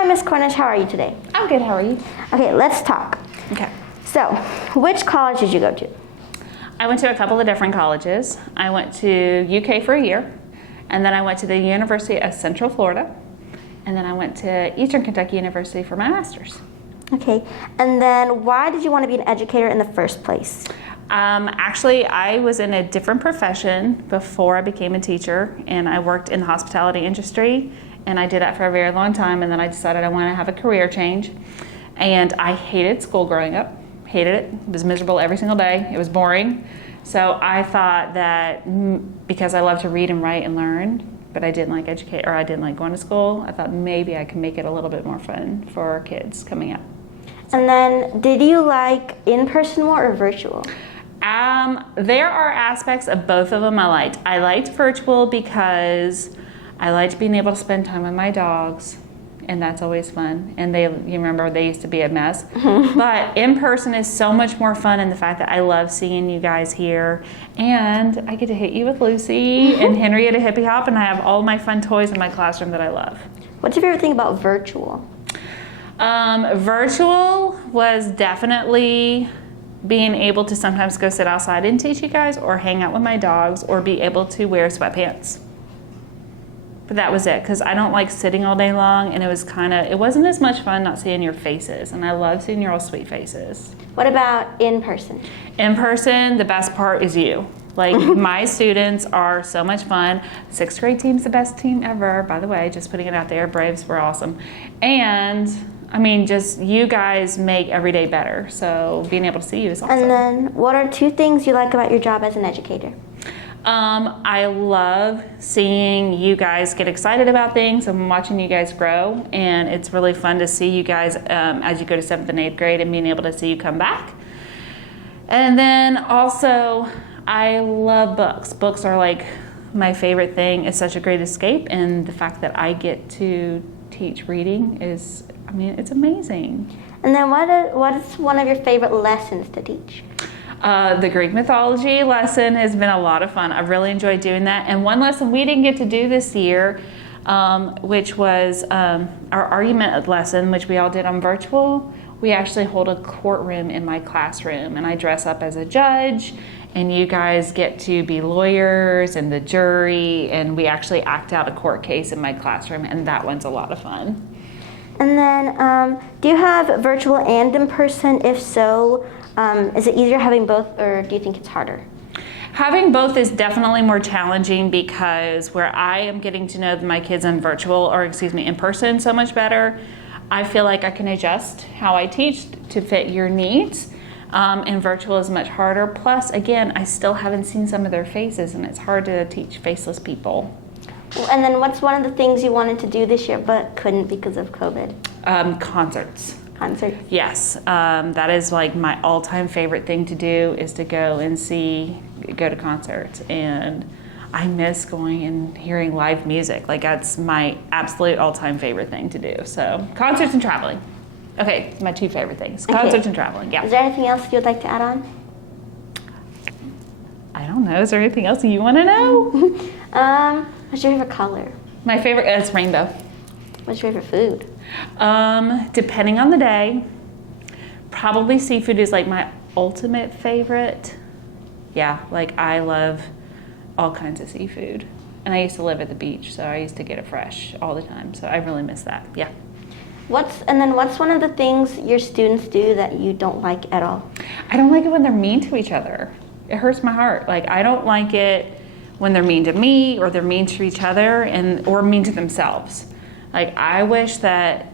Hi, Miss Cornish. How are you today? I'm good. How are you? Okay, let's talk. Okay. So, which college did you go to? I went to a couple of different colleges. I went to UK for a year, and then I went to the University of Central Florida, and then I went to Eastern Kentucky University for my master's. Okay, and then why did you want to be an educator in the first place? Actually, I was in a different profession before I became a teacher, and I worked in the hospitality industry, and I did that for a very long time, and then I decided I want to have a career change. And I hated school growing up. Hated it. It was miserable every single day. It was boring. So I thought that because I love to read and write and learn, but I didn't like I didn't like going to school, I thought maybe I could make it a little bit more fun for kids coming up. And then, did you like in-person more or virtual? There are aspects of both of them I liked. I liked virtual because I liked being able to spend time with my dogs, and that's always fun. And you remember they used to be a mess. But in person is so much more fun in the fact that I love seeing you guys here, and I get to hit you with Lucy and Henry at a hippie hop, and I have all my fun toys in my classroom that I love. What's your favorite thing about virtual? Virtual was definitely being able to sometimes go sit outside and teach you guys, or hang out with my dogs, or be able to wear sweatpants. But that was it, because I don't like sitting all day long, and it wasn't as much fun not seeing your faces, and I love seeing your all sweet faces. What about in person? In person, the best part is you. Like, my students are so much fun. 6th grade team's the best team ever, by the way, just putting it out there. Braves were awesome. And I mean, just you guys make every day better. So being able to see you is awesome. And then, what are 2 things you like about your job as an educator? I love seeing you guys get excited about things and watching you guys grow. And it's really fun to see you guys as you go to 7th and 8th grade, and being able to see you come back. And then also, I love books. Books are like my favorite thing. It's such a great escape. And the fact that I get to teach reading is, it's amazing. And then what is one of your favorite lessons to teach? The Greek mythology lesson has been a lot of fun. I've really enjoyed doing that. And one lesson we didn't get to do this year, which was our argument lesson, which we all did on virtual. We actually hold a courtroom in my classroom, and I dress up as a judge, and you guys get to be lawyers and the jury, and we actually act out a court case in my classroom, and that one's a lot of fun. And then, do you have virtual and in person? If so, is it easier having both, or do you think it's harder? Having both is definitely more challenging, because where I am getting to know my kids in in person so much better, I feel like I can adjust how I teach to fit your needs. And virtual is much harder. Plus, again, I still haven't seen some of their faces, and it's hard to teach faceless people. And then, what's one of the things you wanted to do this year but couldn't because of COVID? Concerts. Concerts? Yes, that is like my all-time favorite thing to do, is to go to concerts. And I miss going and hearing live music. Like, that's my absolute all-time favorite thing to do. So, concerts and traveling. Okay, my 2 favorite things. Concerts and traveling, yeah. Is there anything else you'd like to add on? I don't know. Is there anything else you want to know? What's your favorite color? My favorite is rainbow. What's your favorite food? Depending on the day, probably seafood is like my ultimate favorite. Yeah, like I love all kinds of seafood. And I used to live at the beach, so I used to get it fresh all the time. So I really miss that, yeah. What's one of the things your students do that you don't like at all? I don't like it when they're mean to each other. It hurts my heart. Like, I don't like it when they're mean to me, or they're mean to each other, or mean to themselves. Like, I wish that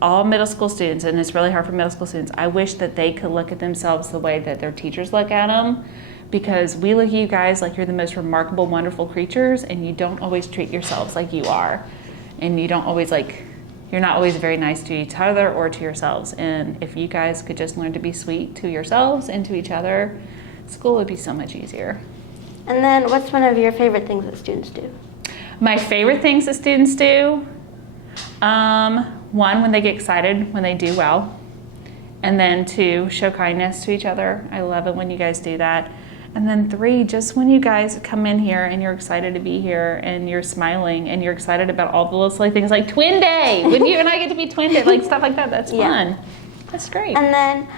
all middle school students, and it's really hard for middle school students, I wish that they could look at themselves the way that their teachers look at them, because we look at you guys like you're the most remarkable, wonderful creatures, and you don't always treat yourselves like you are. And you don't always you're not always very nice to each other or to yourselves. And if you guys could just learn to be sweet to yourselves and to each other, school would be so much easier. And then, what's one of your favorite things that students do? My favorite things that students do, one, when they get excited when they do well. And then 2, show kindness to each other. I love it when you guys do that. And then 3, just when you guys come in here and you're excited to be here and you're smiling and you're excited about all the little silly things like Twin Day, when you and I get to be Twin Day, like stuff like that, that's fun. That's great. And then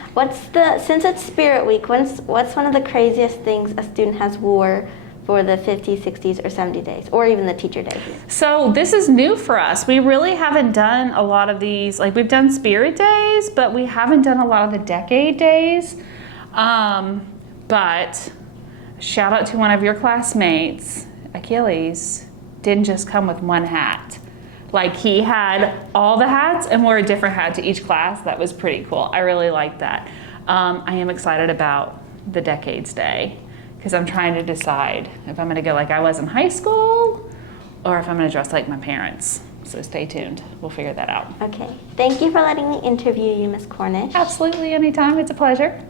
since it's Spirit Week, what's one of the craziest things a student has wore for the 50s, 60s, or 70 days, or even the teacher day? So this is new for us. We really haven't done a lot of these, like we've done Spirit Days, but we haven't done a lot of the Decade Days. But shout out to one of your classmates, Achilles, didn't just come with one hat. Like he had all the hats and wore a different hat to each class. That was pretty cool. I really liked that. I am excited about the Decades Day because I'm trying to decide if I'm going to go like I was in high school or if I'm going to dress like my parents. So stay tuned. We'll figure that out. Okay. Thank you for letting me interview you, Miss Cornish. Absolutely, anytime. It's a pleasure.